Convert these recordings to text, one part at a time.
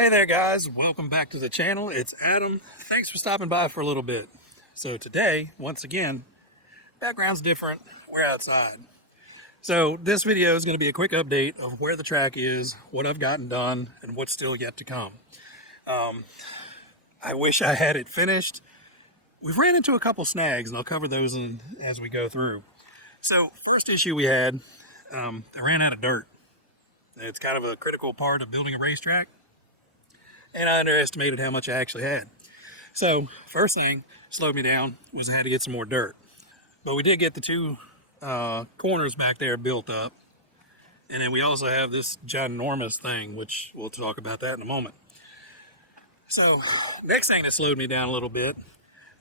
Well, hey there guys, welcome back to the channel. It's Adam. Thanks for stopping by for a little bit. So today, once again, background's different. We're outside. So this video is going to be a quick update of where the track is, what I've gotten done, and what's still yet to come. I wish I had it finished. We've ran into a couple snags, and I'll cover those as we go through. So first issue we had, I ran out of dirt. It's kind of a critical part of building a racetrack, and I underestimated how much I actually had. So first thing slowed me down was I had to get some more dirt. But we did get the two corners back there built up, and then we also have this ginormous thing, which we'll talk about that in a moment. So next thing that slowed me down a little bit,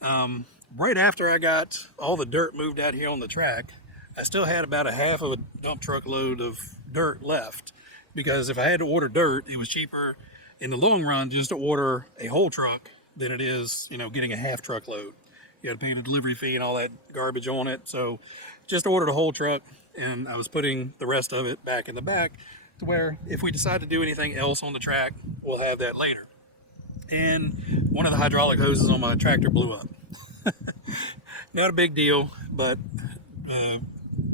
right after I got all the dirt moved out here on the track, I still had about a half of a dump truck load of dirt left, because if I had to order dirt, it was cheaper in the long run just to order a whole truck than it is, getting a half truckload. You got to pay the delivery fee and all that garbage on it. So just ordered a whole truck, and I was putting the rest of it back in the back to where if we decide to do anything else on the track, we'll have that later. And one of the hydraulic hoses on my tractor blew up. Not a big deal, but the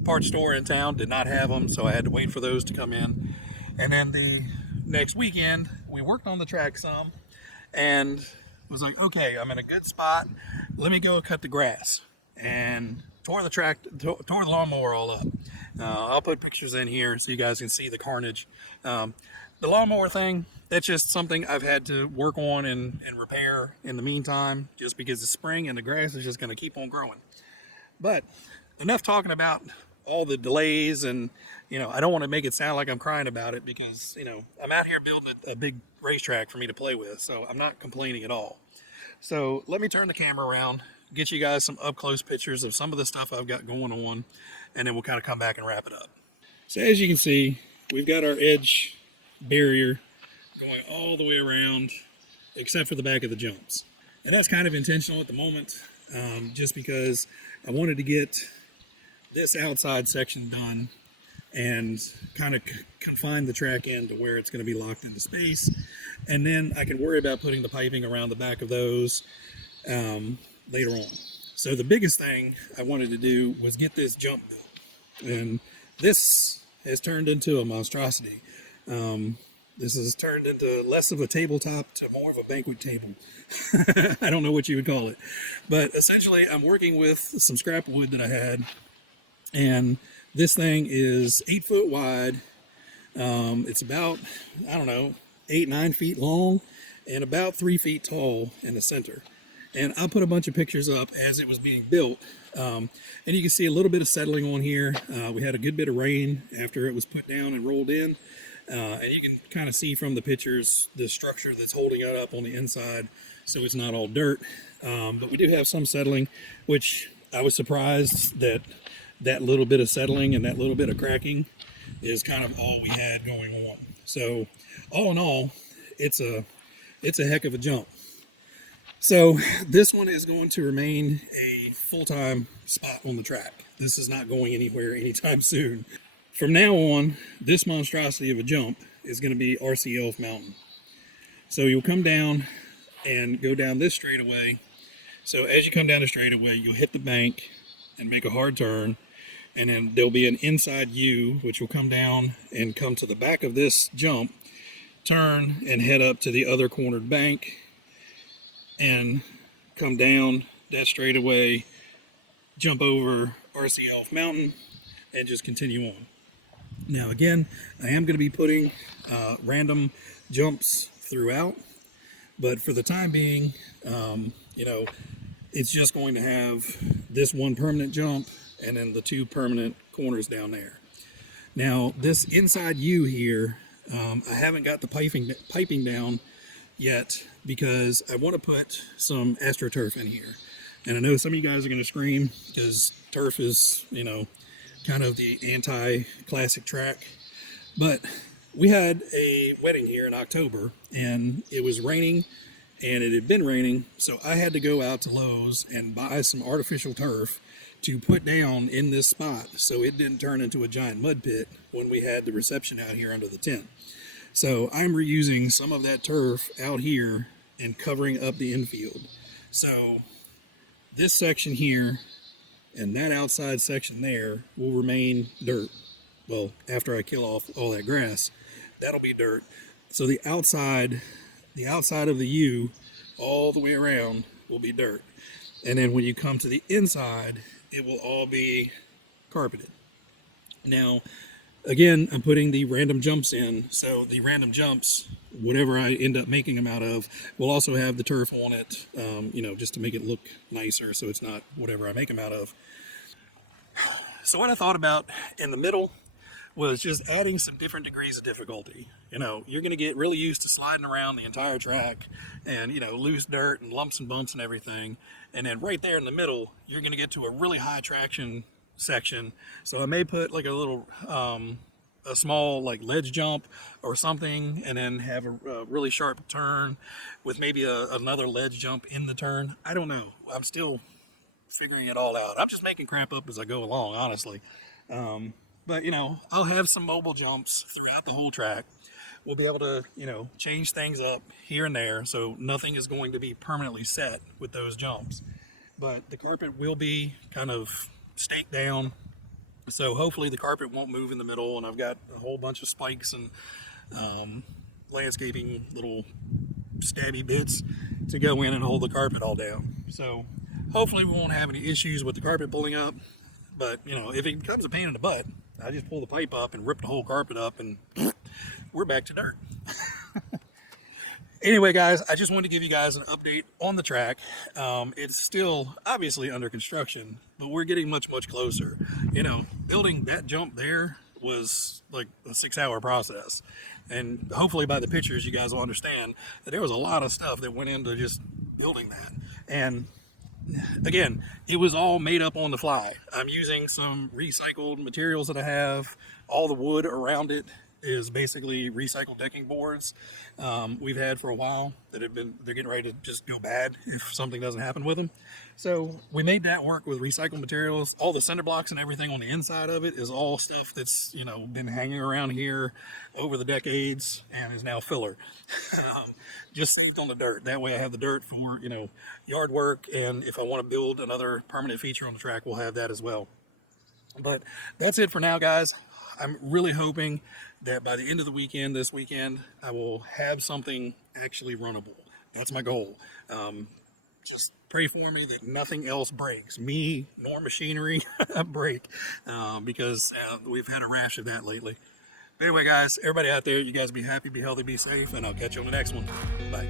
parts store in town did not have them, so I had to wait for those to come in. And then the next weekend, we worked on the track some, and was like, okay, I'm in a good spot. Let me go cut the grass. And tore the lawnmower all up. I'll put pictures in here so you guys can see the carnage. The lawnmower thing, that's just something I've had to work on and repair in the meantime, just because the spring and the grass is just going to keep on growing. But enough talking about all the delays, and I don't want to make it sound like I'm crying about it, because I'm out here building a big racetrack for me to play with, so I'm not complaining at all. So let me turn the camera around, get you guys some up close pictures of some of the stuff I've got going on, and then we'll kind of come back and wrap it up. So as you can see, we've got our edge barrier going all the way around except for the back of the jumps, and that's kind of intentional at the moment, just because I wanted to get this outside section done and kind of confine the track in to where it's going to be locked into space, and then I can worry about putting the piping around the back of those later on. So the biggest thing I wanted to do was get this jump built, and this has turned into a monstrosity. This has turned into less of a tabletop to more of a banquet table. I don't know what you would call it, but essentially I'm working with some scrap wood that I had, and this thing is 8 foot wide. It's about, 8-9 feet long, and about 3 feet tall in the center. And I'll put a bunch of pictures up as it was being built. And you can see a little bit of settling on here. We had a good bit of rain after it was put down and rolled in. And you can kind of see from the pictures the structure that's holding it up on the inside, so it's not all dirt. But we do have some settling, which I was surprised that little bit of settling and that little bit of cracking is kind of all we had going on. So all in all, it's a heck of a jump. So this one is going to remain a full-time spot on the track. This is not going anywhere anytime soon. From now on, this monstrosity of a jump is going to be RC Mountain. So you'll come down and go down this straightaway. So as you come down the straightaway, you'll hit the bank and make a hard turn, and then there'll be an inside U, which will come down and come to the back of this jump, turn and head up to the other cornered bank, and come down that straightaway, jump over RC Mountain, and just continue on. Now again, I am going to be putting random jumps throughout, but for the time being, it's just going to have this one permanent jump and then the two permanent corners down there. Now this inside U here, I haven't got the piping down yet, because I want to put some AstroTurf in here. And I know some of you guys are going to scream, because turf is, kind of the anti-classic track. But we had a wedding here in October, and it was raining, and it had been raining, so I had to go out to Lowe's and buy some artificial turf to put down in this spot so it didn't turn into a giant mud pit when we had the reception out here under the tent. So I'm reusing some of that turf out here and covering up the infield. So this section here and that outside section there will remain dirt. Well, after I kill off all that grass, that'll be dirt. So the outside of the U all the way around will be dirt. And then when you come to the inside, it will all be carpeted. Now, again, I'm putting the random jumps in. So the random jumps, whatever I end up making them out of, will also have the turf on it, just to make it look nicer. So it's not whatever I make them out of. So what I thought about in the middle was just adding some different degrees of difficulty. You're going to get really used to sliding around the entire track and, loose dirt and lumps and bumps and everything. And then right there in the middle, you're going to get to a really high traction section. So I may put like a little, a small like ledge jump or something, and then have a really sharp turn with maybe another ledge jump in the turn. I don't know. I'm still figuring it all out. I'm just making crap up as I go along, honestly. But, I'll have some mobile jumps throughout the whole track. We'll be able to, change things up here and there. So nothing is going to be permanently set with those jumps. But the carpet will be kind of staked down. So hopefully the carpet won't move in the middle. And I've got a whole bunch of spikes and landscaping little stabby bits to go in and hold the carpet all down. So hopefully we won't have any issues with the carpet pulling up. But, if it becomes a pain in the butt, I just pull the pipe up and rip the whole carpet up and we're back to dirt. Anyway, guys, I just wanted to give you guys an update on the track. It's still obviously under construction, but we're getting much, much closer. Building that jump there was like a 6-hour process. And hopefully by the pictures, you guys will understand that there was a lot of stuff that went into just building that. And again, it was all made up on the fly. I'm using some recycled materials that I have. All the wood around it is basically recycled decking boards we've had for a while that they're getting ready to just go bad if something doesn't happen with them. So we made that work with recycled materials. All the cinder blocks and everything on the inside of it is all stuff that's been hanging around here over the decades and is now filler. Just saved on the dirt. That way I have the dirt for yard work, and if I want to build another permanent feature on the track, we'll have that as well. But that's it for now, guys. I'm really hoping that by the end of the weekend, this weekend, I will have something actually runnable. That's my goal. Just pray for me that nothing else breaks, me nor machinery break, because we've had a rash of that lately. But anyway, guys, everybody out there, you guys be happy, be healthy, be safe, and I'll catch you on the next one. Bye.